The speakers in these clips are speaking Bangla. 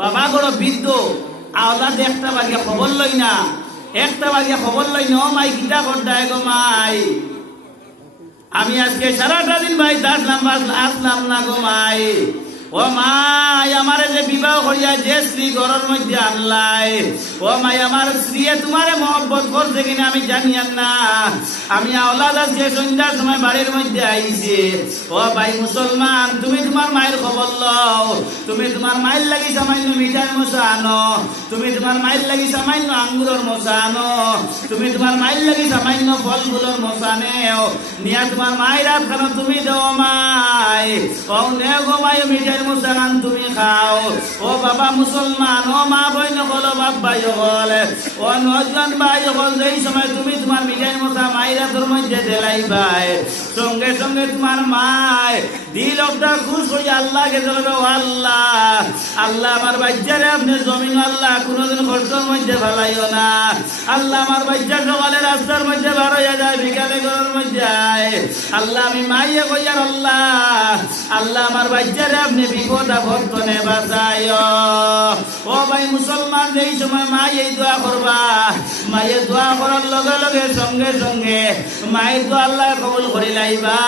বাবা বড় বৃদ্ধ, আওলাদ একটা বাগিয়া খবর লই না, একটা বাগিয়া খবর লই না, ও মাই কিতা করতায় গো মাই, আমি আজকে সারাটা দিন ভাই আসলাম না গো মাই, ও মাই আমারে যে বিবাহ করিয়া যে স্ত্রী ঘরের মধ্যে আনলাই, ও মাই আমার স্ত্রী তোমারে মহব্বত করছে কিনা আমি জানিয়ান না, আমি আওলাদ আজকে সন্ধ্যার সময় বাড়ির মধ্যে আইছি, ও ভাই মুসলমান তুমি তোমার মায়ের খবর লও, তুমি তোমার মায়ের লাগি সামান্য মিঠাই মশা আনো, তুমি তোমার মায়ের লাগি সামান্য আঙ্গুরের মশা আনো, তুমি তোমার মায়ের লাগি সামান্য ফলগুলোর মশা নেও, নিয়া তোমার মায়ের হাত খানো তুমি দেও মাই, ও নেও গো মাই মিঠাই মশা খান তুমি খাও, ও বাবা মুসলমান, ও মা বইন হল বাপ ভাই হল, ও নজওয়ান ভাই হল, যেই সময় তুমি তোমার মিঠাই মশা মায়ের হাতের মধ্যে দেলাই ভাই, সঙ্গে সঙ্গে তোমার মায় দিল একটা খুশ হয়ে আল্লাহকে বলবে, ও আল্লাহ, আল্লাহ আমার বাচ্চারে আপনি জমিন আল্লাহ কোনোদিন কষ্টের মধ্যে ফেলাইও না, আল্লাহ আমার বাচ্চা সকালে রাস্তার মধ্যে বার হইয়া যায়, বিকালে ঘরের মধ্যে আয়, আল্লাহ আমি মাইয়ে কইয়ার আল্লাহ, আল্লাহ আমার বাচ্চারে আপনি বিপদ আপদ কোনে বাঁচায়, ও ভাই মুসলমান এই সময় মা এই দোয়া করবা, মায়ের দোয়া করার লগে লগে সঙ্গে সঙ্গে মায়ের দোয়া আল্লাহ কবুল করে লাইবা,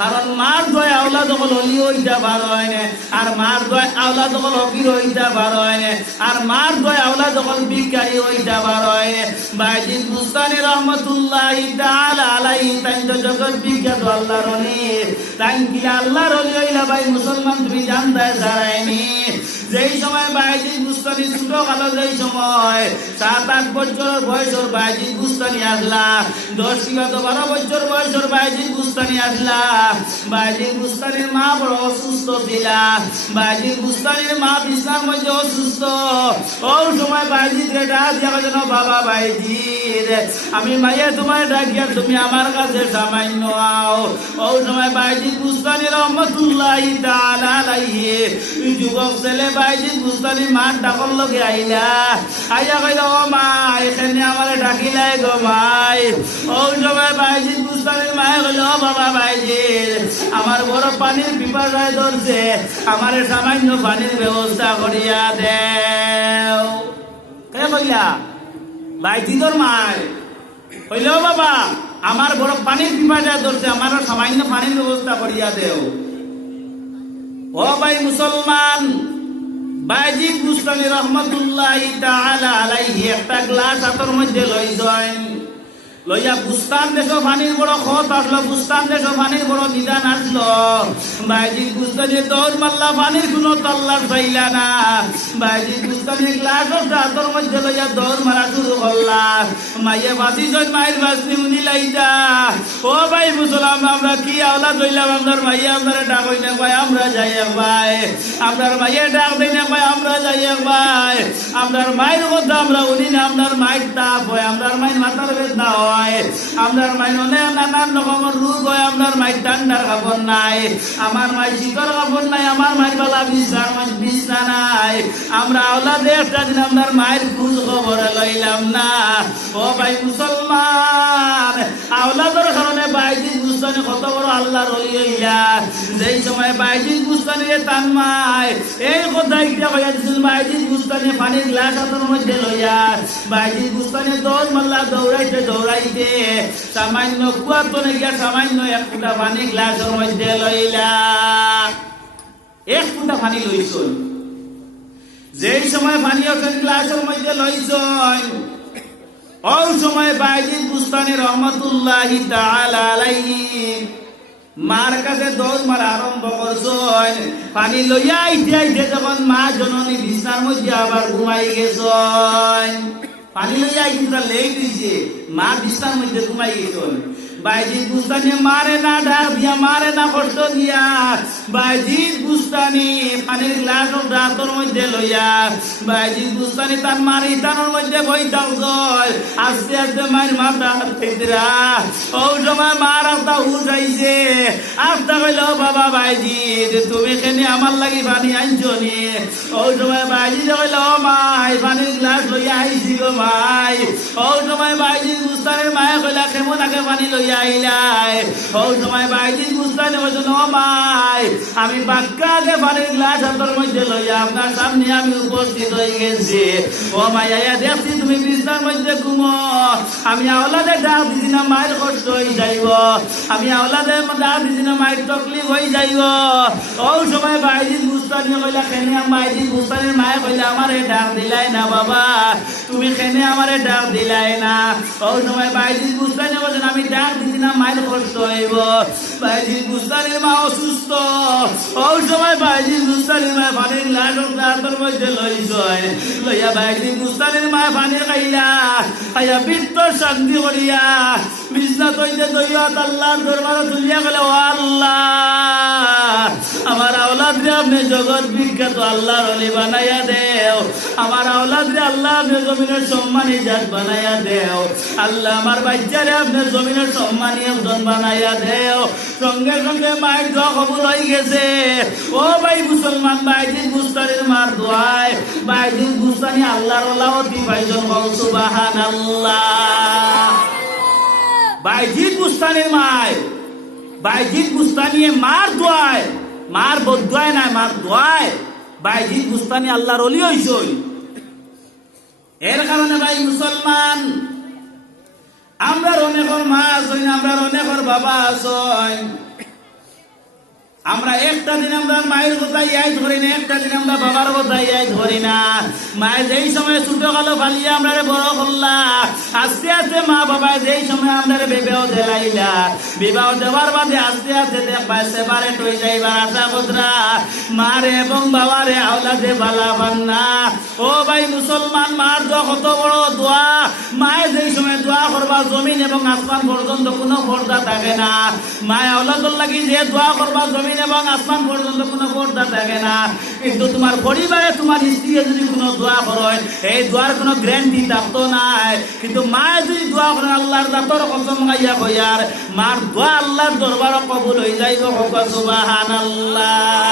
কারণ মার দোয়া আওলাদ হল অলি হইতে পারেন, আর মার দোয়া আওলাদ হল হকির হইতে পারেন, আর মার দোয়া আওলাদ হল বিজ্ঞানী হইতে পারেন, বাইজিদ বুস্তানি রহমতুল্লাহি তাআলা আলাইহি তাই তো জগৎ বিখ্যাত আল্লাহর অলি, তাই কি আল্লাহর অলি হইলা ভাই মুসলমান তুমি জানতে জানাইনি, যেই সময় বাইজিদ বুস্তানি ছোট কালো, যেই সময় 7-8 বছর বয়সের বাইজিদ বুস্তানি আসলা, 10 কিংবা 12 বছর বয়সের বাইজিদ বুস্তানি আসলা, বাইজিদ বুস্তানির মা বড় অসুস্থ ছিলা, বাইজিদ বুস্তানির মা বিছানার মধ্যে অসুস্থ, ওই সময় বাইজিদ রে ডাক দিয়া যেন বাবা বাইজিদ আমি মাইয়া তোমার ডাকিয়া তুমি আমার কাছে সামান্য আও, ওই সময় বাইজিদ বুস্তানি রহমতুল্লাহি তাআলা আলাইহি যুবক ছেলে বাইজিদ বুস্তানি মার ডাকর লগে আইলা, আইয়া কইল ও মা এখানে আমারে ডাকিলাই গো মাই, ওই সময় বাইজিদ বুস্তানির মায়ে কইল ও বাবা বাইজিদ আমার বড় পানির পিপাসায় ধরছে, আমারে সামান্য পানির ব্যবস্থা করিয়া দেও, কে কইলা বাইজিদর মায় কইল ও বাবা আমার বড় পানির পিপাসায় ধরছে, আমার সামান্য পানির ব্যবস্থা করিয়া দেও, ও ভাই মুসলমান বাইজিদ বুস্তানি রহমতুল্লাহি তাআলা আলাইহি একটা গ্লাস হাতের মধ্যে লইয়া বুস্তান দেশ পানির বড় খত আসলো, বুস্তান দেশ পানির বড় বিধান আসলো, বাইজিদ বুস্তানি দৌড় মারলা, পানির কোনো তল্লার পাইলা না, বাইজিদ বুস্তানি গ্লাস হাতের মধ্যে লইয়া দৌড় মারা শুরু করলা, মাইয়ে বাসি জয় মায়ের বাসনি উনি লাইতা, ও ভাই মুসলমান আমরা কি আওলাদ হইলাম, আপনার মাইয়া আপনারা ডাক হই না ভাই আমরা যাই ভাই, আপনার মাইয়ে ডাক দেয় না ভাই আমরা যাই ভাই, আপনার মায়ের কথা আমরা উনি না, আপনার মায়ের তাপ হয়, আপনার মায়ের মাথার বেদনা হয়, আপনার মায়ের অনেক নানান রকমের রোগ হয়, আপনার মায়ের ঠান্ডার কাপড় নাই, আমার মায়ের শীতল কাপড় নাই, আমার মায়ের বেলা বিছনা নাই, আমরা আওলাদে একটা দিন আপনার মায়ের খোঁজ খবর লইলাম না, ও ভাই মুসলমান আওলাদের কারণে বাইজিদ বুস্তানি কত বড় আল্লাহর ওলি হইলা, যেই সময় বাইজিদ বুস্তানিরে তান মায় এই কথা একটা কইয়া দিছিল, বাইজিদ বুস্তানি পানির গ্লাস হাতের মধ্যে লইয়া বাইজিদ বুস্তানি দৌড় মারলা, দৌড়াইতে সামান্য কুয়ার তনে গিয়া সামান্য এক ফুটা পানি গ্লাসের মধ্যে লইলা, এক ফুটা পানি লইছ, যেই সময় পানি গ্লাসের মধ্যে লইছ ওই সময় বাইজিদ বুস্তানি রহমতুল্লাহি তাআলা আলাইহি মার কাছে দৌড় মারা আরম্ভ করছেন, পানি লইয়া আইতে যখন মা জননী বিছনার মধ্যে আবার ঘুমাই গেছেন, পানি লইয়া আইতে লেট দিছে, মা বিছনার মধ্যে ঘুমাই গেছেন, বাইজিদ বুস্তানি মারে না ডাক দিয়া, মারে না কষ্ট দিয়া, বাইজিদ বুস্তানি পানির গ্লাস হাতের মধ্যে লইয়া বাইজিদ বুস্তানি তার মার ইতানোর মধ্যে বইতাও জল, আস্তে আস্তে মায়ের মাথা হাতেরা, ওই সময় মার আস্তা উঠাইছে, আস্তা কইল বাবা বাইজিদ তুমি কেনে আমার লাগি পানি আনছো নি, ওই সময় বাইজিদ কইল ও মাই পানির গ্লাস লইয়া আইছি গো মাই, ওই সময় বাইজিদ বুস্তানির মায়ে কইলা কেমন আগে পানি লইয়া লইয়া আইলাই। ওই সময় বাইজিদ বুস্তানি বলছেন, ও মাই, আমি বাক্কাকে পানির গ্লাস হাতের মধ্যে লইয়া আপনার সামনে আমি উপস্থিত হয়ে গেছি। ও মাই, আইয়া দেখছি তুমি বিছনার মধ্যে ঘুমো। আমি আওলাদে ডাক দিছি না মায়ের কষ্ট হয়ে যাইব, আমি আওলাদে ডাক দিছি না মায়ের তকলিফ হয়ে যাইব। ওই সময় বাইজিদ বুস্তানি কইলা, কেনে বাইজিদ বুস্তানির মায়ে কইলা, আমারে ডাক দিলাই না বাবা, তুমি কেনে আমারে ডাক দিলাই না? ওই সময় বাইজিদ বুস্তানি বলেন, আমি ডাক দিছি না মায়ের কষ্ট হইব। বাইজিদ বুস্তানির মা অসুস্থ। ওই সময় বাইজিদ বুস্তানির মা পানির গ্লাস হাতের মধ্যে লইয়া বাইজিদ বুস্তানির মা পানি খাইলা, খাইয়া বৃত্ত শান্তি করিয়া বিছনা তৈতে দইয়াত আল্লাহর দরবারে তুলিয়া গেলে, ও আল্লাহ, আমার আওলাদ রে আপনি জগৎ বিখ্যাত আল্লাহর ওলি বানাইয়া দেও। আমার আওলাদ রে আল্লাহ আপনি জমিনের সম্মানী জাত বানাইয়া দেও। আল্লাহ, আমার বাচ্চারে আপনি জমিনের সম্মানী একজন বানাইয়া দেও। সঙ্গে সঙ্গে মায়ের দোয়া কবুল হয়ে গেছে। ও ভাই মুসলমান, বাইজিদ বুস্তানির মার দোয়ায় বাইজিদ বুস্তানি আল্লাহর ওলাওতি ভাইজন সুবহানাল্লাহ। বাইজিদ বুস্তানির মায়, বাইজিদ বুস্তানি মার দোয়ায়, মার বদুয়ায় না, মার দোয়ায় বাইজিদ বুস্তানি আল্লাহর ওলি হইছই। এর কারণে ভাই মুসলমান, আমরা অনেকর মা আছেন, আমরা অনেকর বাবা আছেন, আমরা একটা দিন আমরা মায়ের কথা ইয়াই ধরি না, একটা দিন আমরা বাবার কথা ইয়াই ধরি না। মায়ের যেই সময় ছোট কালো ফালিয়া আমরা বড় করলা, আস্তে আস্তে মা বাবা যেই সময় আমরা বিবাহ দিলাইলা, বিবাহ দেওয়ার বাদে আস্তে আস্তে দেখবা সেপারেট হয়ে যাইবার আশা কতরা মারে এবং বাবারে আওলাদে বালা বান্না। ও ভাই মুসলমান, মার দোয়া কত বড় দোয়া। মায়ের যেই সময় দোয়া করবা, জমিন এবং আসমান পর্যন্ত কোনো পর্দা থাকে না। মায় আওলাদুল লাগি যে দোয়া করবা, জমিন এবং আসমান পর্যন্ত কোনো পর্দা থাকে না। কিন্তু তোমার পরিবারে তোমার স্ত্রী যদি কোনো দোয়া করে, এই দোয়ার কোনো গ্যারান্টি থাকতো নাই। কিন্তু মা যদি দোয়া করেন, আল্লাহর দাতর কসম গাইয়া কইয়ার মার দোয়া আল্লাহর দরবার কবুল হয়ে যাইব। সুবহানাল্লাহ।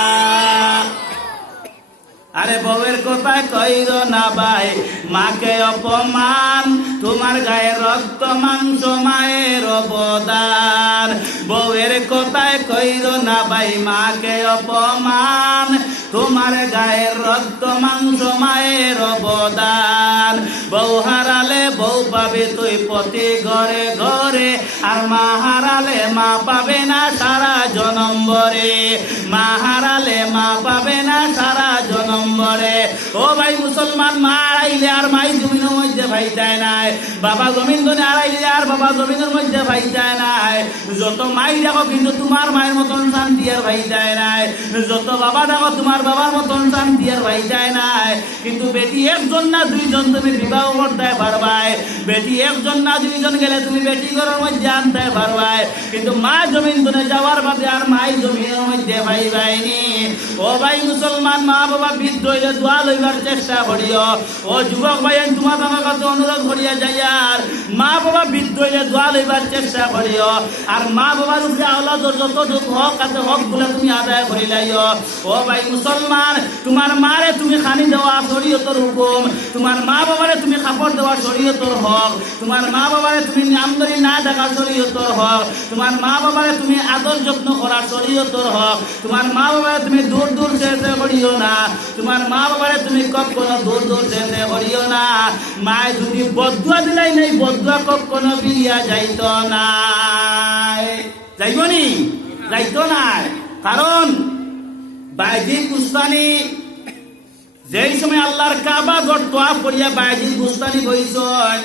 আরে বউয়ের কথায় কইর না ভাই মাকে অপমান, তোমার গায়ে রক্ত মাংস মায়ের অবদান। বউয়ের কথায় কইর না ভাই মাকে অপমান, তোমার গায়ের রক্ত মাংস মায়ের অবদান। বউ হারালে বউ পাবে তুই প্রতি ঘরে ঘরে, আর মা হারালে মা পাবে না সারা জনম্বরে। মা হারালে মা পাবে না সারা জনম্বরে। ও ভাই মুসলমান, মা হারাইলে আর মাই জমিনের মধ্যে ভাই যায় নাই, বাবা জমিন ধরে হারাইলে আর বাবা জমিনের মধ্যে ভাই যায় নাই। যত মাই দেখো কিন্তু তোমার মায়ের মতন শান্তি আর ভাই যায় নাই, যত বাবা দেখো তোমার বাবার মতন শান্তি আর ভাই যায় নাই। কিন্তু বেটি একজন না দুইজন তুমি বিবাহ করতে পারবাই, বেটি একজন না দুইজন গেলে তুমি বেটি ঘরের মধ্যে আনতে পারবাই। কিন্তু মা জমিন ধরে যাওয়ার বাদে আর মাই জমিনের মধ্যে ভাই ভাইনি। ও ভাই মুসলমান, মা বাবা বৃদ্ধ হইলে দোয়া লইবার চেষ্টা করিও। ও যুবক ভাই, তোমার আমার কাছে অনুরোধ করিয়া যাই, আর মা বাবা বৃদ্ধ হইলে দোয়া লইবার চেষ্টা করিও। আর মা বাবার উপরে আওলাদর যতটুকু হক আছে হক গুলো তুমি আদায় করি লাইও। ও ভাই মুসলমান, তোমার মারে তুমি খানি দেওয়া শরীয়তের হুকুম, তোমার মা বাবারে তুমি কাপড় দেওয়া শরীয়তের হক, তোমার মা বাবারে তুমি আমদানি না দেখা শরীয়তের হক, তোমার মা বাবারে তুমি আদর যত্ন করা শরীয়তের হক, তোমার মা বাবারে তুমি দূর দূর যেতে করিও না, তোমার মা বাবারে তুমি কখনো দূর দূর যেতে করিও না। মায় যদি বদুয়া দিলাই নাই, বদুয়া কখনো ফিরিয়া যাইত না, যাইবনি, যাইত না। কারণ বাইজিদ বুস্তানি যেই সময় আল্লাহর কাবা ঘর তোয়াফ করিয়া বাইজিদ বুস্তানি বইছেন,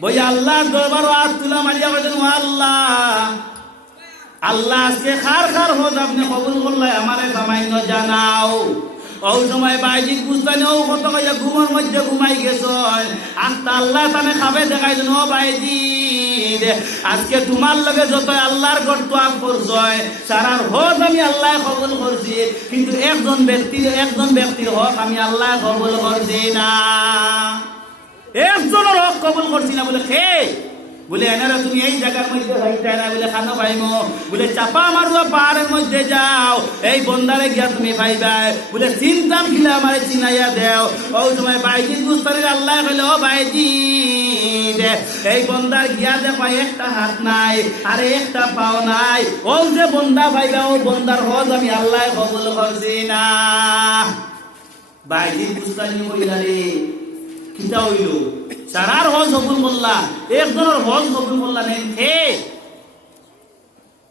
বই আল্লাহর দরবার হাত তুলা মারিয়া বলেন, ও আল্লাহ, আল্লাহ আজকে খার খার হজ আপনি কবুল করলে আমারে সামান্য জানাও। ওই সময় বাইজিদ বুস্তানি ও কত কইয়া ঘুমের মধ্যে ঘুমাই গেছ, আস্তা আল্লাহ তানে খাবে দেখাই দেন, ও বাইজিদ, আজকে তোমার লগে যত আল্লাহর ঘর তোয়াফ করছয় সারার হজ আমি আল্লাহ কবুল করছি, কিন্তু একজন ব্যক্তির হক আমি আল্লাহ কবুল করছি না, একজনের হক কবুল করছি না। বলে খে বলে এনারা তুমি এই জায়গার মধ্যে যাইতে না, বলে খানো পাইমো, বলে চাপা মারুয়া পাহাড়ের মধ্যে যাও, এই বন্দারে গিয়া তুমি পাইবা, বলে চিন্তাম খিলা আমারে চিনাইয়া দেও। ওই সময় বাইজিদ বুস্তানির আল্লাহ কইল, ও বাইজিদ, এই বন্দার গিয়া দেখো একটা হাত নাই আর একটা পাও নাই, ও যে বন্দা পাইবা ও বন্দার হজ আমি আল্লাহ কবুল করছি না। বাইজিদ বুস্তানি কইলা রে কিতা হইল, সারার হজ কবুল করলা, একজনের হজ কবুল করলা নেই হে।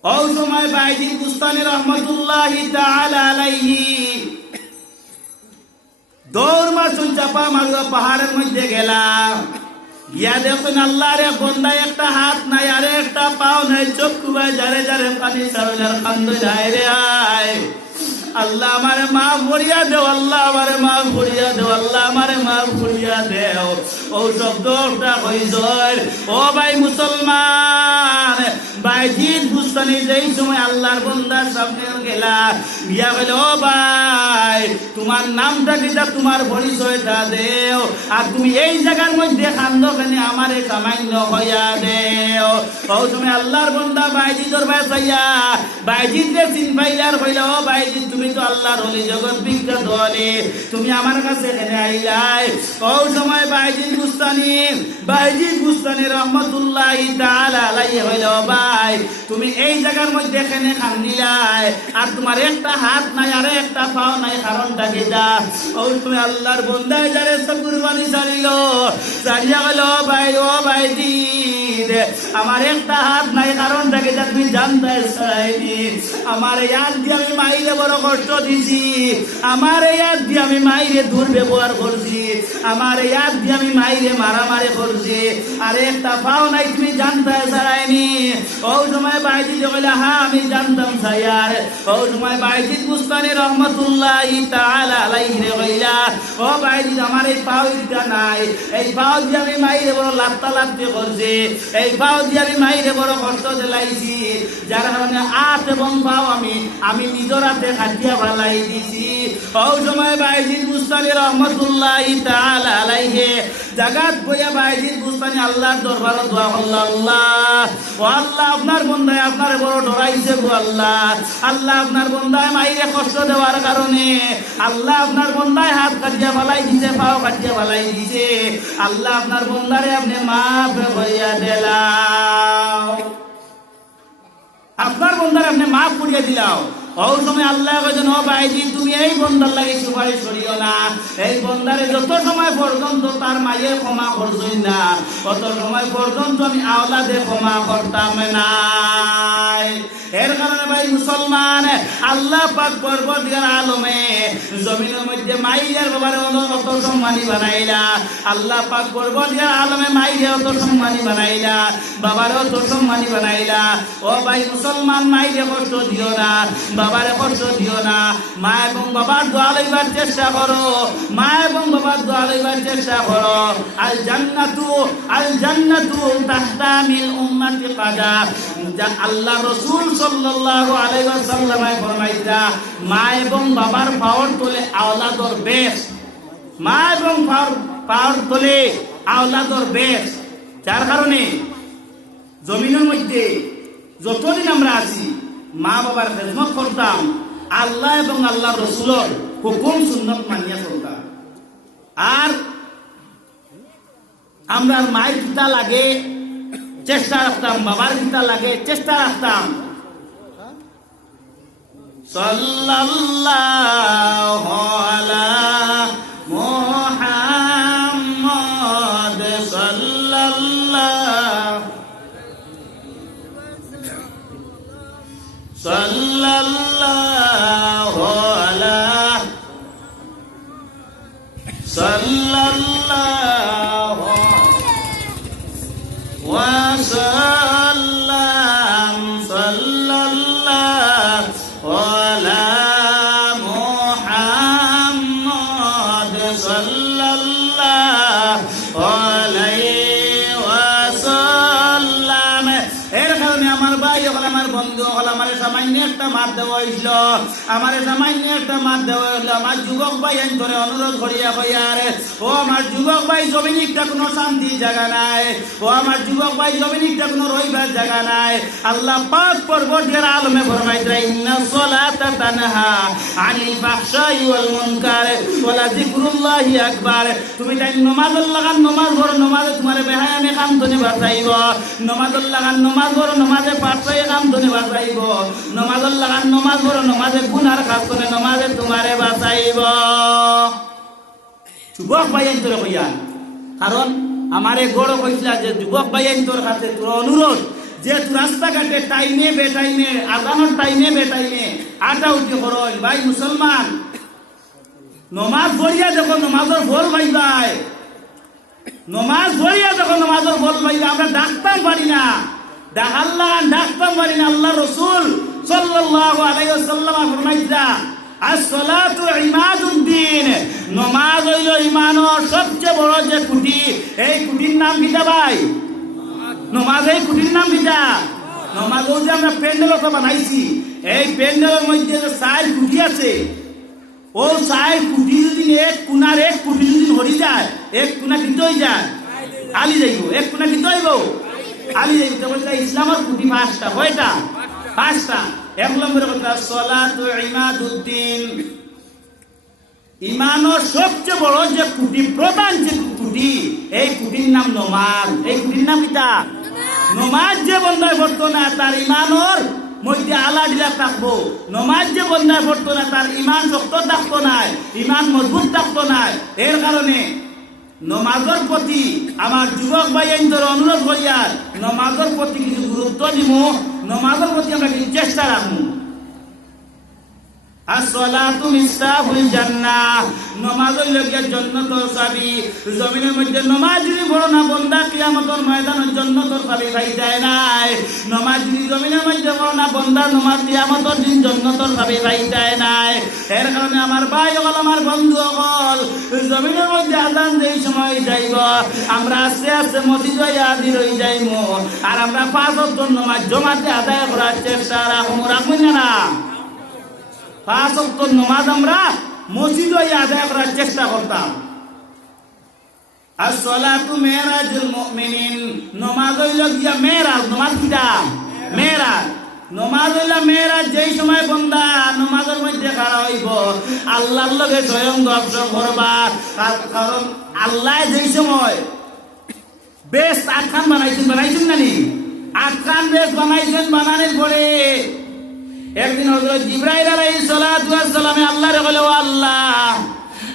ওই সময় বাইজিদ বুস্তানি রহমাতুল্লাহি তাআলা আলাইহি দৌড় মারছুন চাপা মারুয়া পাহাড়ের মধ্যে গেলাম, গিয়া দেখুন আল্লাহর এক বন্দা একটা হাত নাই আর একটা পাও নাই, চক্ষু ভাই যারে যারে পানি সারোজার কান্দ যায় রে আয়, আল্লাহ আমারে মাফ করিয়া দেও, আল্লাহ আমারে মাফ করিয়া দেও, আল্লাহ আমারে মাফ করিয়া দেও। ও শব্দটা কইছর ও ভাই মুসলমান, বাইজিদ বুস্তানি যেই সময় আল্লাহর বান্দার সামনে গেলা, গিয়া বলে ও ভাই তোমার নামটা কিটা, তোমার পরিচয়টা দেও, আর তুমি এই জায়গার মধ্যে কান্দ কেন, আমারে সামান্য হইয়া দেও। ও সময় আল্লাহর বান্দা বাইজিদর ভাই চাইয়া বাইজিদরে চিন পাইলার কইলা, ও বাইজিদ তুমি তো আল্লাহর ওলি, জগৎ বিখ্যাত ওলি, তুমি আমার কাছে এখানে আইলাই। ওই সময় বাইজিদ বুস্তানি রহমাতুল্লাহি তাআলা আলাইহি হইল, ভাই তুমি এই জায়গার মধ্যে এখানে কান্দিলাই আর তোমার একটা হাত নাই আর একটা পাও নাই, কারণটা কি যা? ওই তুমি আল্লাহর বন্দায় যারে কুরবানি চালিল, চালিয়া গেল ভাই ও বাইজিদ আমার একটা হাত নাই, কারণটা কি যা? তুমি জানতে চাইনি, আমার ইয়াদ দিয়ে আমি মাইরে বড় কষ্ট দিছি, আমার ইয়াদ দিয়ে আমি মাইরে দুর্ব্যবহার করছি, আমার ইয়াদ দিয়ে আমি মাইরে মারামারি করছি, আর একটা পাও নাই তুমি জানতে চাইনি। ওই সময় বাইজিদ কইলা, হ্যাঁ আমি জানতাম স্যার। ওই সময় বাইজিদ বুস্তানি রহমাতুল্লাহি তাআলা আলাইহি কইলা, ও বাইজিদ আমার এই পাও দিটা নাই, এই পাও দিয়ে আমি মাইরে বড় লাত্তি করছি, এই পাও দিয়ে আমি মাইরে বড় কষ্ট দিলাইছি, যার কারণে হাত এবং পাও আমি নিজের হাতে খাটিয়া ভালাই দিছি। ওই সময় বাইজিদ বুস্তানি রহমাতুল্লাহি তাআলা আলাইহি জাগাত বইয়া বাইজিদ বুস্তানি আল্লাহর দরবারে দোয়া করল, আল্লাহ ও আল্লাহ আপনার বন্দায় আপনার বড় ডরাইছে গো আল্লাহ, আল্লাহ আপনার বন্দায় মাইরে কষ্ট দেওয়ার কারণে আল্লাহ আপনার বন্দায় হাত কাটিয়া ভালাই দিছে, পাও কাটিয়া ভালাই দিছে, আল্লাহ আপনার বন্দারে আপনি মাফ করিয়া দিলাও, আপনার বন্দারে আপনি মাফ করিয়া দিলাও। ওই সময় আল্লাহ কইছেন, ও বাইজিদ তুমি এই বন্দার লাগে সুপারিশ করিও না, এই বন্দারে যত সময় পর্যন্ত তার মায়ে ক্ষমা করছই না, তত সময় পর্যন্ত আমি আওলাদে ক্ষমা করতাম না। এর কারণে ভাই মুসলমান, আল্লাহ পাক পরবর্তীকার আলমে জমিনের মধ্যে মাইয়ার বাবারে অত সম্মানী বানাইলা, আল্লাহ পাক পরবর্তীকার আলমে মাইরে অত সম্মানী বানাইলা, বাবারে অত সম্মানী বানাইলা। ও ভাই মুসলমান, মাইরে কষ্ট দিও না, বাবারে কষ্ট দিও না, মা এবং বাবার দোয়া লইবার চেষ্টা করো, মা এবং বাবার দোয়া লইবার চেষ্টা করো। আল জান্নাতু তাহতা মিল উম্মতি কাদা, যা আল্লাহ রাসূল সাল্লাল্লাহু আলাইহি ওয়াসাল্লাম ফরমাইতা, মা এবং বাবার পাওয়ার তোলে আওলাদর বেশ, মা এবং পাওয়ার তোলে আওলাদর বেশ। যার কারণে জমিনের মধ্যে যতদিন আমরা আছি মা বাবার খেদমত করতাম, আল্লাহ এবং আল্লাহ রসুলের হুকুম সুন্নত মানিয়া চলতাম, আর আমরা মায়ের পিতা লাগে চেষ্টা রাখতাম, বাবার পিতা লাগে চেষ্টা রাখতাম। সাল্লাল্লাহু আলা মুহাম্মাদ সাল্লাল্লাহু আলা সাল্লাল্লাহু ওয়া সাল্লাম সাল্লাল্লাহু আলা মুহাম্মাদ সাল্লাল্লাহু আলাইহি ওয়াসাল্লাম। এর কারণে আমার ভাই হল, আমার বন্ধু হল, আমার সামান্য একটা মাপ দেওয়া হয়েছিল, আমার সামান্য একটা মাত দেওয়া হলো আমার যুবক ভাই ধরে অনুরোধ করিয়া কইয়ারে ও আমার যুবক ভাই জমিনিকটা কোনো শান্তি জায়গা নাই, ও আমার যুবক ভাই জমিনিকটা কোনো রইবার জায়গা নাই। আল্লাহ পাক পরবর্তীর আলমে ফরমাইছে ইন্নাস সালাতা তানহা আনিল ফাহশাই ওয়াল মুনকার ওয়া যিকরুল্লাহি আকবার। তুমি তাই নামাজ লাগান, নামাজ পড়ো, নামাজে তোমার বেহায়ানে কাম ধনে বাঁচাইব। নামাজ লাগান, নামাজ পড়ো, নামাজে পাঠই কাম ধনে বাঁচাইব। নামাজ লাগান, নামাজ পড়ো, নামাজে গুনার কাজ করে নামাজে তোমারে বাঁচাইব। যুবক ভাইয়ের তোর কইয়া, কারণ আমার এক বড় কইছিল যে যুবক ভাইয়ের তোর কাছে তোর অনুরোধ যে তুই রাস্তাঘাটে টাইমে বেটাইমে আজানোর টাইমে বেটাইমে আটা উঠে করল। ভাই মুসলমান, নমাজ পড়িয়া দেখো নমাজের ফল পাইবাই, নমাজ পড়িয়া দেখো নমাজের ফল পাইবা। আমরা ডাকতাম পারি না, ডাকতাম পারি না। আল্লাহ রসুল সাল্লাল্লাহু আলাইহি ওয়াসাল্লাম ফরমাইছা as-salatu imaduddin, নমাজ হইল ইমানের সবচেয়ে বড় যে খুঁটি। এই খুঁটির নাম কিটা ভাই? নমাজ। এই খুঁটির নাম কিটা? নমাজ। যে আমরা প্যান্ডেল বানাইছি, এই প্যান্ডেলের মধ্যে যে 4 খুঁটি আছে, ও 4 খুঁটি যদি এক কোনার এক খুঁটি যদি হরি যায়, এক কোনা কিন্তু হয়ে যায় আলি যাইব, এক কোনা কিন্তু হইব আলি যাইব। বলতে ইসলামের খুঁটি 5টা। কয়টা? 5টা। 1 নম্বরের কথা সালাতু ইমাদুদ্দিন, ইমানের সবচেয়ে বড় যে খুঁটি, প্রধান যে খুঁটি, এই খুঁটির নাম নমাজ। এই খুঁটির নাম কিটা? নমাজ। যে বন্ধায় পড়তো না তার ইমানের মধ্যে আলা ঢিলা থাকবো। নমাজ যে বন্ধায় পড়তো না তার ইমান শক্ত থাকতো না, ইমান মজবুত থাকতো না। এর কারণে নমাজের প্রতি আমার যুবক ভাই অনুরোধ করিয়া নমাজের প্রতি কিছু গুরুত্ব দিব, নমাজের প্রতি আমরা কিছু চেষ্টা রাখবো। as-salatu miftahul জান্নাহ, নামাজ হইল গিয়া জান্নাতের চাবি। জমিনের মধ্যে নামাজ যদি পড়ো না বান্দা কিয়ামতের ময়দানে জান্নাতের চাবি পাই যায় নাই। নামাজ যদি জমিনের মধ্যে পড়ো না বান্দা নামাজ কিয়ামতের দিন জান্নাতের চাবি পাই যায় নাই। এর কারণে আমার ভাই হল, আমার বন্ধু হল, জমিনের মধ্যে আযান যেই সময় যাইব আমরা আস্তে আস্তে মসজিদে হাজির হয়ে যাইব। আর আমরা 5 ওয়াক্ত নামাজ জমাতে আদায় করার চেষ্টা রাখবো, রাখবেন না? 5 ওয়াক্ত নামাজ আমরা মসজিদে আদায় করার চেষ্টা করতাম। as-salatu mi'rajul mu'minin, নামাজ হইল গিয়া মেরাজ। নামাজ কিটা? মেরাজ। নামাজ হইল মেরাজ। যেই সময় বান্দা নামাজের মধ্যে খাড়া হইব আল্লাহর লগে স্বয়ং গল্প করবা। কারণ আল্লাহ যেই সময় বেশ 8 খান বানাইছেন নানি, 8 খান বেশ বানাইছেন। বানানোর পরে একদিন হযরত জিবরাইল আলাইহিস সালাতু ওয়াস সালামে আল্লাহরে বলে, ও আল্লাহ,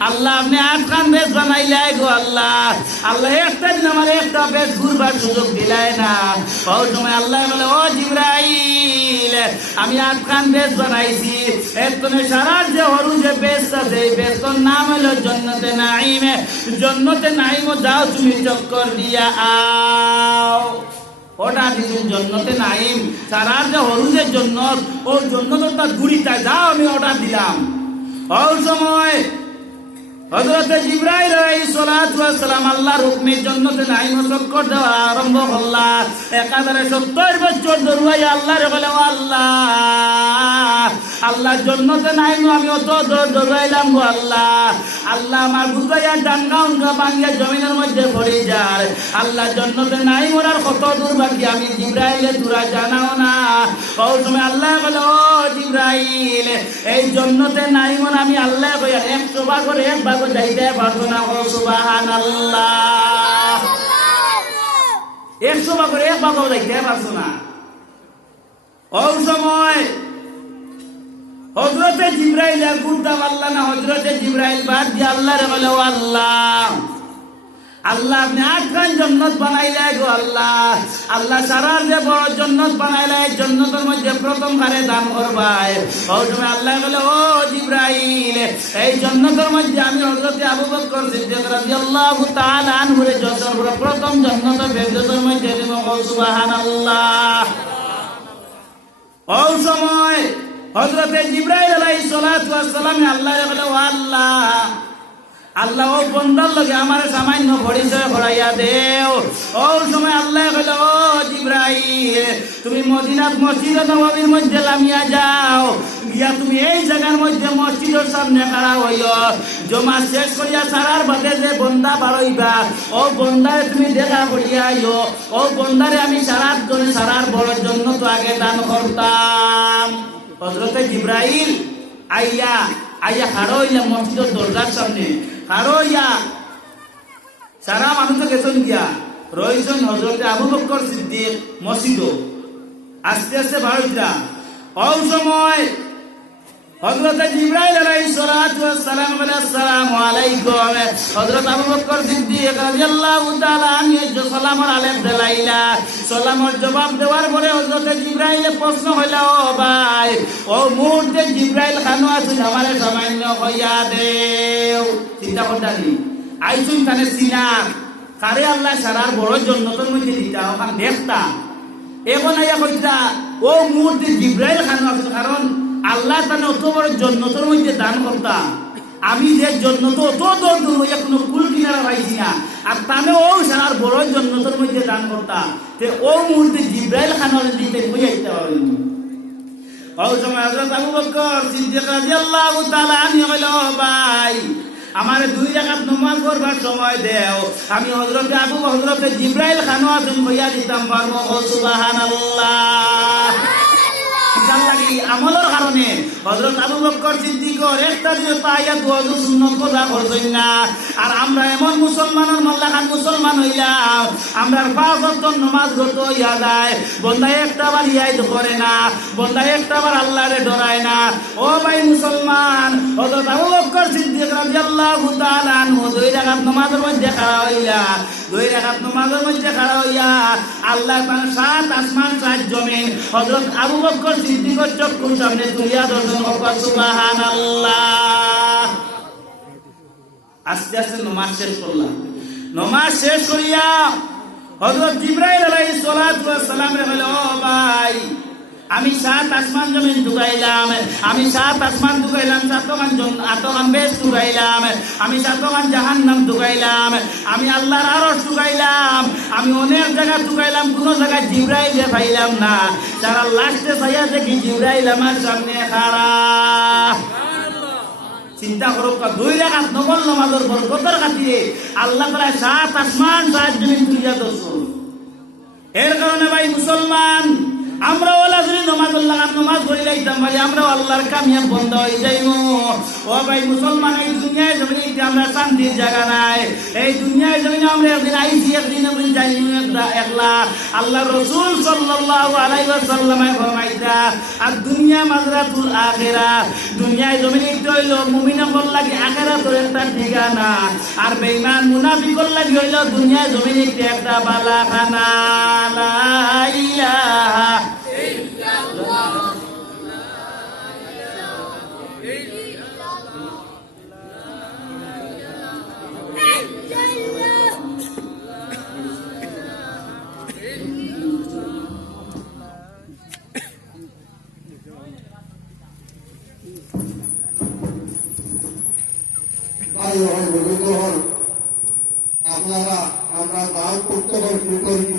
আল্লাহ আপনি 8 খান বেশ বানাইলাই গো আল্লাহ, আল্লাহ একটা দিন আমার একটা বেশ ঘুরবার সুযোগ দিলাই না। ওই সময় আল্লাহ বলে, ও জিবরাইল, আমি 8 খান বেশ বানাইছি, এর তুমি সারা যে হরু যে বেশ আছে এই বেশটার নাম হলো জান্নাতে নাঈম। জান্নাতে নাঈম যাও তুমি চক্কর দিয়া আও। ওটা দিন জান্নাতে নাঈম, সারা যে হরু যে জান্নাত, ও জান্নাতটা ঘুরিটা যাও, আমি অর্ডার দিলাম। ওই সময় হযরত জিবরাইল আলাইহিস সালাতু ওয়াস সালাম আল্লাহর হুকমে জান্নাতে নাঈম চক্কর দেওয়া আরম্ভ করলা। 1070 বছর ধরে আল্লাহরে বলে, ও আল্লাহ, আল্লাহ জান্নাতে নাঈম আমি অত দৌড়াইলাম গো আল্লাহ, আল্লাহ আমার বুঝাইয়া ডাঙ্গা উঙ্গা ভাঙ্গিয়া জমিনের মধ্যে পড়ে যায়। আল্লাহ জান্নাতে নাঈম ওনার কত দূর বাকি আমি জিবরাইলে তোরা জানাও না। ওই সময় আল্লাহ বলে, ও জিবরাইল, এই জান্নাতে নাঈম আমি আল্লাহ কইয়া 100 ভাগ করে 1 ভাগ যাইতে পারবো না। ও সুবহানাল্লাহ, 100 ভাগ করে 1 ভাগ যাইতে পারছো না। ওই সময় হযরতে জিবরাইল আর গুরদাম আল্লাহ না, হযরতে জিবরাইল বাদ দিয়ে আল্লাহরে বলে, ও আল্লাহ, আল্লাহ আপনি 8 খান জান্নাত বানাইলে গো আল্লাহ, আল্লাহ সারার যে বড় জান্নাত বানাইলে জান্নাতের মধ্যে প্রথম ঘরে দান করবাই। ওই সময় আল্লাহ বলে, ও জিবরাইল, এই জান্নাতের মধ্যে আমি হযরতে আবু বকর সিদ্দিক রাদিয়াল্লাহু তাআলা আনহুরে প্রথম জান্নাতের ফেরদৌসের মধ্যে দিব। সুবহানাল্লাহ। ওই সময় হযরতে জিবরাইল আলাইহিস সালাতু ওয়াস সালাম আল্লাহরে বলে, ও আল্লাহ, আল্লাহ ও বন্দার লগে আমার সামান্য পরিচয় করাইয়া দেও। ও সময় আল্লাহ কইল, ও জিবরাইল তুমি মদিনাত মসজিদে নববীর মধ্যে লামিয়া যাও, গিয়া তুমি এই জায়গার মধ্যে মসজিদের সামনে খাড়া হইও, জমা শেষ করিয়া সারার বাদে যে বন্দা বাড়ইবা ও বন্দারে তুমি দেখা করিয়া আইও। ও বন্দারে আমি সারার বড়ের জন্য তো আগে দান করতাম। হযরতে জিবরাইল আইয়া খাড়ো হইয়া মসজিদের দরজার সামনে খাড়ো হইয়া সারা মানুষ গেছেন গিয়া রয়েছেন হযরতে আবু বকর সিদ্দিক মসজিদ। আস্তে আস্তে ভারতরা ও সময় হযরত জিবরাইল আলাইহিস সালাতু ওয়াস সালাম বলে, আসসালামু আলাইকুম। হযরত আবু বকর সিদ্দিক রাদিয়াল্লাহু তাআলা আনহু সালামের আলেম দিলাইলা। সালামের জবাব দেওয়ার পরে হযরত জিবরাইলের প্রশ্ন হইল, ও ভাই ও মুহূর্তে জিবরাইল খানো আছেন আমারে সামান্য কইয়া দেও। চিন্তা করতানি আইছুন কানে সিনা কারে আল্লাহ সারার বড় জন্নতের মধ্যে দিতা ওখান দেখতা এখন আইয়া কইতা ও মুহূর্তে জিবরাইল খানো আছে, কারণ আল্লাহ তানে অত বড় জন্নতের মধ্যে দান করতা। আমি যে জন্নত অত দূর হইয়া কোনো কুল কিনারা পাইছি না, আর তানে ও সারার বড় জন্নতের মধ্যে দান করতা। তে ও মুহূর্তে জিবরাইল খানো দিতে কই আইতে পারেন। ও সময় হযরত আবু বকর সিদ্দিক রাদিয়াল্লাহু তাআলা আনহু কইল, ভাই আমার 2 রাকাত নামাজ পড়বার সময় দেও, আমি হযরতে জিবরাইল খানো আছেন কইয়া দিতাম পারবো। ও সুবহানাল্লাহ। আমলের কারণে হযরত আবু বকর সিদ্দিকের একটা দিন পাইয়া দুয়াজু সুন্নাত পড়া করছেন না। আর আমরা এমন মুসলমানের মোল্লা খান মুসলমান হইলাম, আমরা 5 ওয়াক্ত নামাজ গত হইয়া যায়, বন্দা একটা বার ইয়াদ করে না, বন্দা একটা বার আল্লাহরে ডরায় না। ও ভাই মুসলমান, হযরত আবু বকর সিদ্দিক রাদিয়াল্লাহু তাআলা আনহু 2 রাকাত নামাজের মধ্যে খাড়া হইলা, 2 রাকাত নামাজের মধ্যে খাড়া হইয়া আল্লাহ তাআলা 7 আসমান 7 জমিন হযরত আবু বকর সিদ্দিকের চক্ষুর সামনে তুলিয়া ধরলেন। সুবহানাল্লাহ। আস্তে আস্তে নামাজ শেষ করলাম। নামাজ শেষ করিয়া হযরত জিবরাইল আলাইহিস সালাতু ওয়াস সালাম রে বলে, ও ভাই আমি 7 আসমান জমিন ঢুকাইলাম, আমি 7 আসমান ঢুকাইলাম, 7 বেশ ঢুকাইলাম, আমি 7 জাহান্নাম ঢুকাইলাম, আমি আল্লাহর আরশ ঢুকাইলাম, আমি অনেক জায়গা ঢুকাইলাম, কোনো জায়গায় জিবরাইলে পাইলাম না। যারা লাস্টে চাইয়া দেখি জিবরাইল আমার সামনে খাড়া। চিন্তা করো, 2 রাকাত নফল নামাজের বরকতের খাতিরে আল্লাহ তাআলা 7 আসমান 7 জমিন তুলিয়া ধরছেন। এর কারণে ভাই মুসলমান, আমরা ওলা যদি নামাজ পড়ি যাইতাম ভাই, আমরা আল্লাহর কামিয়াব বন্ধ হয়ে যাইব। ও ভাই মুসলমান, এই দুনিয়ায় জমিনে আমরা শান্তির জায়গা নাই। এই দুনিয়ায় জমিনে আমরা একদিন আইছি, একদিন যাইব একলা। আল্লাহ রাসূল সাল্লাল্লাহু আলাইহি ওয়াসাল্লামে ফরমাইতা, আর দুনিয়া মাজরাতুল আখিরা, দুনিয়ায় জমিনে হইল মুমিনদের লাগি আখিরাতের একটা ঠিকানা, আর বেঈমান মুনাফিকদের লাগি হইল দুনিয়ায় জমিনে একটা বালাখানা। লা ইলাহা ইল্লাল্লাহ। আপনারা আমরা দাও করতে শুরু করি।